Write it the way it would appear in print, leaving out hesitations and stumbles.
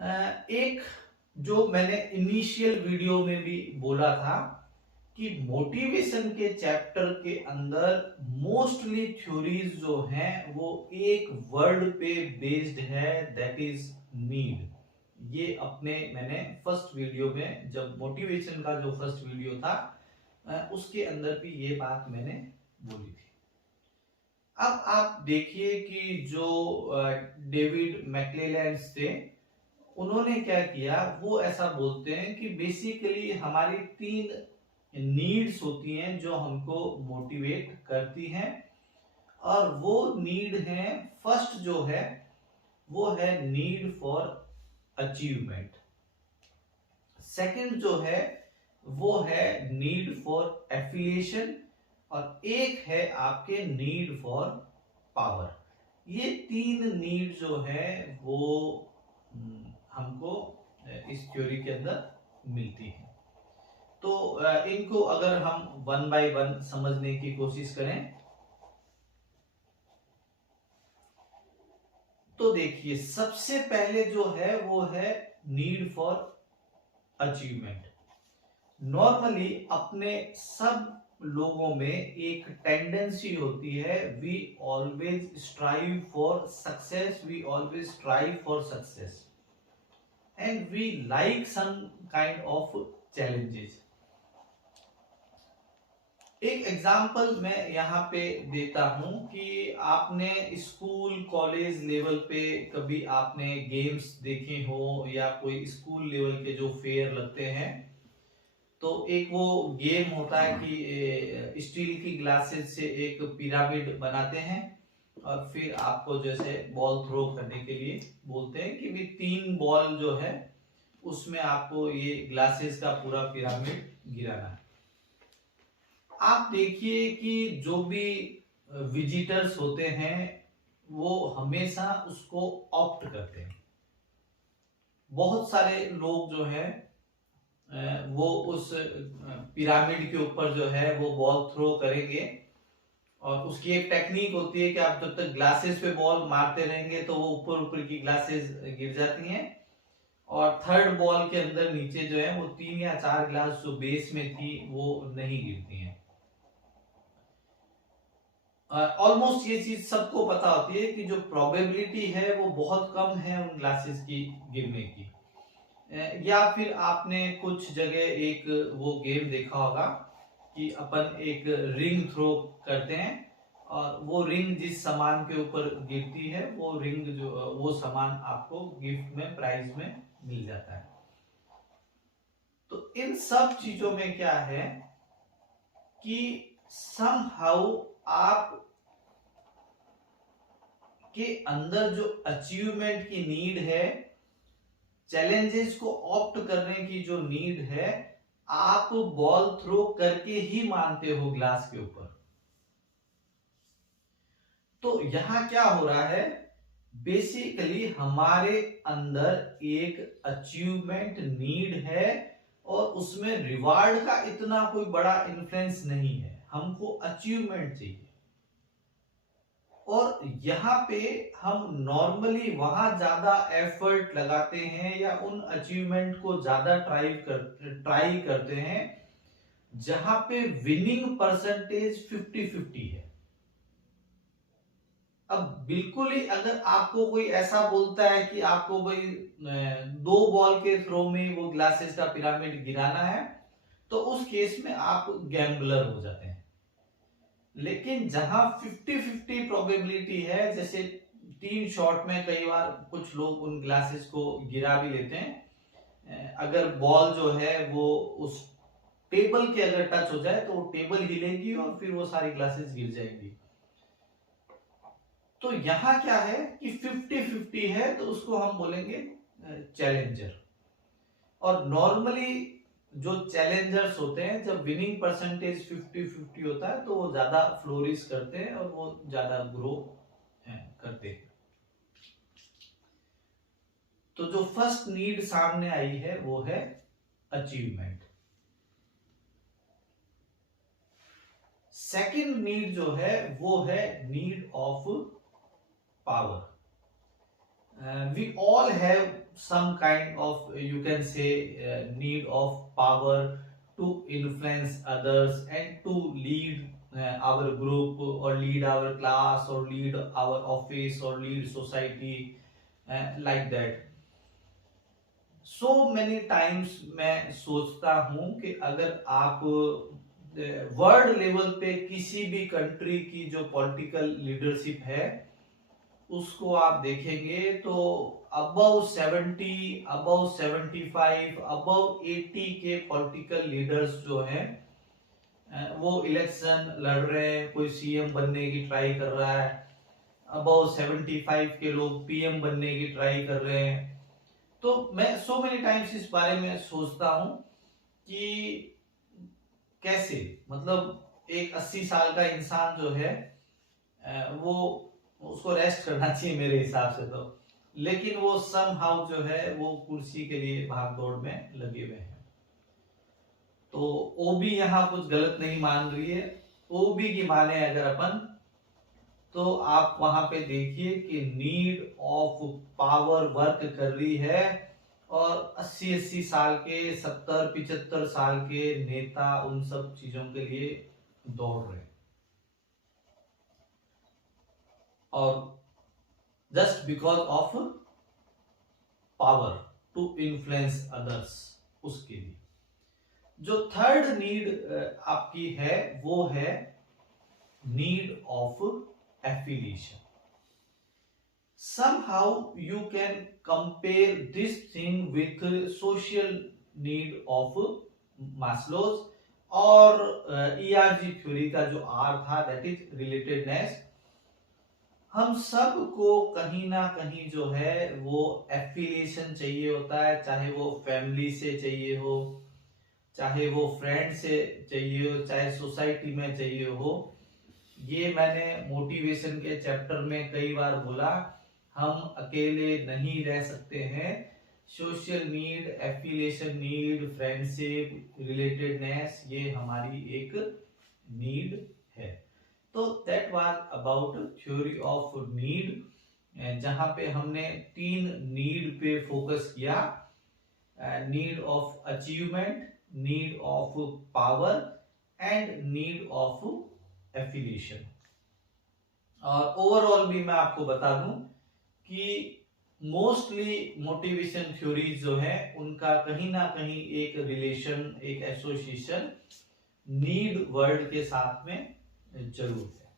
एक जो मैंने इनिशियल वीडियो में भी बोला था कि मोटिवेशन के चैप्टर के अंदर मोस्टली थ्योरीज जो हैं वो एक वर्ड पे बेस्ड है, दैट इज नीड। ये अपने मैंने फर्स्ट वीडियो में, जब मोटिवेशन का जो फर्स्ट वीडियो था उसके अंदर भी ये बात मैंने बोली थी। अब आप देखिए कि जो डेविड मैक्लेलैंड थे, उन्होंने क्या किया, वो ऐसा बोलते हैं कि बेसिकली हमारी तीन नीड्स होती हैं जो हमको मोटिवेट करती हैं, और वो नीड है, फर्स्ट जो है वो है नीड फॉर अचीवमेंट। सेकंड जो है वो है नीड फॉर एफिलिएशन, और एक है आपके नीड फॉर पावर। ये तीन नीड जो है वो हमको इस थ्योरी के अंदर मिलती है। तो इनको अगर हम वन बाय वन समझने की कोशिश करें तो देखिए, सबसे पहले जो है वो है नीड फॉर अचीवमेंट। नॉर्मली अपने सब लोगों में एक टेंडेंसी होती है, we always strive for success, we always strive for success, and we like some kind of challenges. एक एग्जाम्पल मैं यहाँ पे देता हूं कि आपने स्कूल कॉलेज लेवल पे कभी आपने गेम्स देखे हो, या कोई स्कूल लेवल के जो फेयर लगते हैं, तो एक वो गेम होता है कि स्टील की ग्लासेस से एक पिरामिड बनाते हैं, और फिर आपको जैसे बॉल थ्रो करने के लिए बोलते हैं कि भी 3 बॉल जो है उसमें आपको ये ग्लासेस का पूरा पिरामिड गिराना है। आप देखिए कि जो भी विजिटर्स होते हैं वो हमेशा उसको ऑप्ट करते हैं। बहुत सारे लोग जो है वो उस पिरामिड के ऊपर जो है वो बॉल थ्रो करेंगे, और उसकी एक टेक्निक होती है कि आप जब तक ग्लासेस पे बॉल मारते रहेंगे तो वो ऊपर ऊपर की ग्लासेस गिर जाती हैं, और थर्ड बॉल के अंदर नीचे जो है वो 3 या 4 ग्लास जो बेस में थी वो नहीं गिरती हैं। ऑलमोस्ट ये चीज सबको पता होती है कि जो प्रोबेबिलिटी है वो बहुत कम है उन ग्लासेस की गिरने की। या फिर आपने कुछ जगह एक वो गेम देखा होगा कि अपन एक रिंग थ्रो करते हैं, और वो रिंग जिस सामान के ऊपर गिरती है वो रिंग जो वो सामान आपको गिफ्ट में, प्राइज में मिल जाता है। तो इन सब चीजों में क्या है कि समहाउ आप के अंदर जो अचीवमेंट की नीड है, चैलेंजेस को ऑप्ट करने की जो नीड है, आप बॉल थ्रो करके ही मानते हो ग्लास के ऊपर। तो यहां क्या हो रहा है, बेसिकली हमारे अंदर एक अचीवमेंट नीड है, और उसमें रिवार्ड का इतना कोई बड़ा इन्फ्लुएंस नहीं है, हमको अचीवमेंट चाहिए। और यहाँ पे हम नॉर्मली वहां ज्यादा एफर्ट लगाते हैं, या उन अचीवमेंट को ज्यादा ट्राई करते हैं जहां पे विनिंग परसेंटेज 50-50 है। अब बिल्कुल ही अगर आपको कोई ऐसा बोलता है कि आपको भाई 2 बॉल के थ्रो में वो ग्लासेस का पिरामिड गिराना है, तो उस केस में आप गैम्बलर हो जाते हैं। लेकिन जहां 50-50 प्रोबेबिलिटी है, जैसे 3 शॉट में कई बार कुछ लोग उन ग्लासेस को गिरा भी लेते हैं, अगर बॉल जो है वो उस टेबल के अगर टच हो जाए तो वो टेबल हिलेगी और फिर वो सारी ग्लासेस गिर जाएंगी। तो यहां क्या है कि 50-50 है, तो उसको हम बोलेंगे चैलेंजर। और नॉर्मली जो चैलेंजर्स होते हैं, जब विनिंग परसेंटेज 50-50 होता है तो वो ज्यादा फ्लोरिश करते हैं और वो ज्यादा ग्रो करते हैं। तो जो फर्स्ट नीड सामने आई है वो है अचीवमेंट। सेकंड नीड जो है वो है need of power. We all have some kind of, you can say, need of power to influence others and to lead our group or lead our class or lead our office or lead society, like that. So many times मैं सोचता हूं कि अगर आप world level पे किसी भी country की जो पॉलिटिकल लीडरशिप है उसको आप देखेंगे तो अबव 70, अबव 75, अबव 80 के पॉलिटिकल लीडर्स जो हैं वो इलेक्शन लड़ रहे हैं, कोई सीएम बनने की ट्राई कर रहा है, अबव 75 के लोग पीएम बनने की ट्राई कर रहे हैं। तो मैं सो मेनी टाइम्स इस बारे में सोचता हूं कि कैसे, मतलब एक 80 साल का इंसान जो है वो उसको रेस्ट करना चाहिए मेरे हिसाब से तो, लेकिन वो समहाउ जो है वो कुर्सी के लिए भाग दौड़ में लगे हुए हैं। तो ओबी यहाँ कुछ गलत नहीं मान रही है। ओबी की माने अगर अपन, तो आप वहां पे देखिए कि नीड ऑफ पावर वर्क कर रही है और 80-80 साल के, 70-75 साल के नेता उन सब चीजों के लिए दौड़ रहे हैं, और just because of power to influence others. उसके लिए जो थर्ड नीड आपकी है वो है need of affiliation. somehow you can compare this thing with social need of Maslow's और ERG थ्योरी का जो R था, दैट इज रिलेटेडनेस। हम सब को कहीं ना कहीं जो है वो एफिलिएशन चाहिए होता है, चाहे वो फैमिली से चाहिए हो, चाहे वो फ्रेंड से चाहिए हो, चाहे सोसाइटी में चाहिए हो। ये मैंने मोटिवेशन के चैप्टर में कई बार बोला, हम अकेले नहीं रह सकते हैं। Social need, affiliation need, friendship, relatedness, ये हमारी एक नीड है। तो that was about theory of need, जहां पे हमने 3 नीड पे फोकस किया, need of achievement, need of power and need of affiliation. और ओवरऑल भी मैं आपको बता दूं कि मोस्टली मोटिवेशन थ्योरीज जो है उनका कहीं ना कहीं एक रिलेशन, एक एसोसिएशन नीड वर्ड के साथ में जरूर है।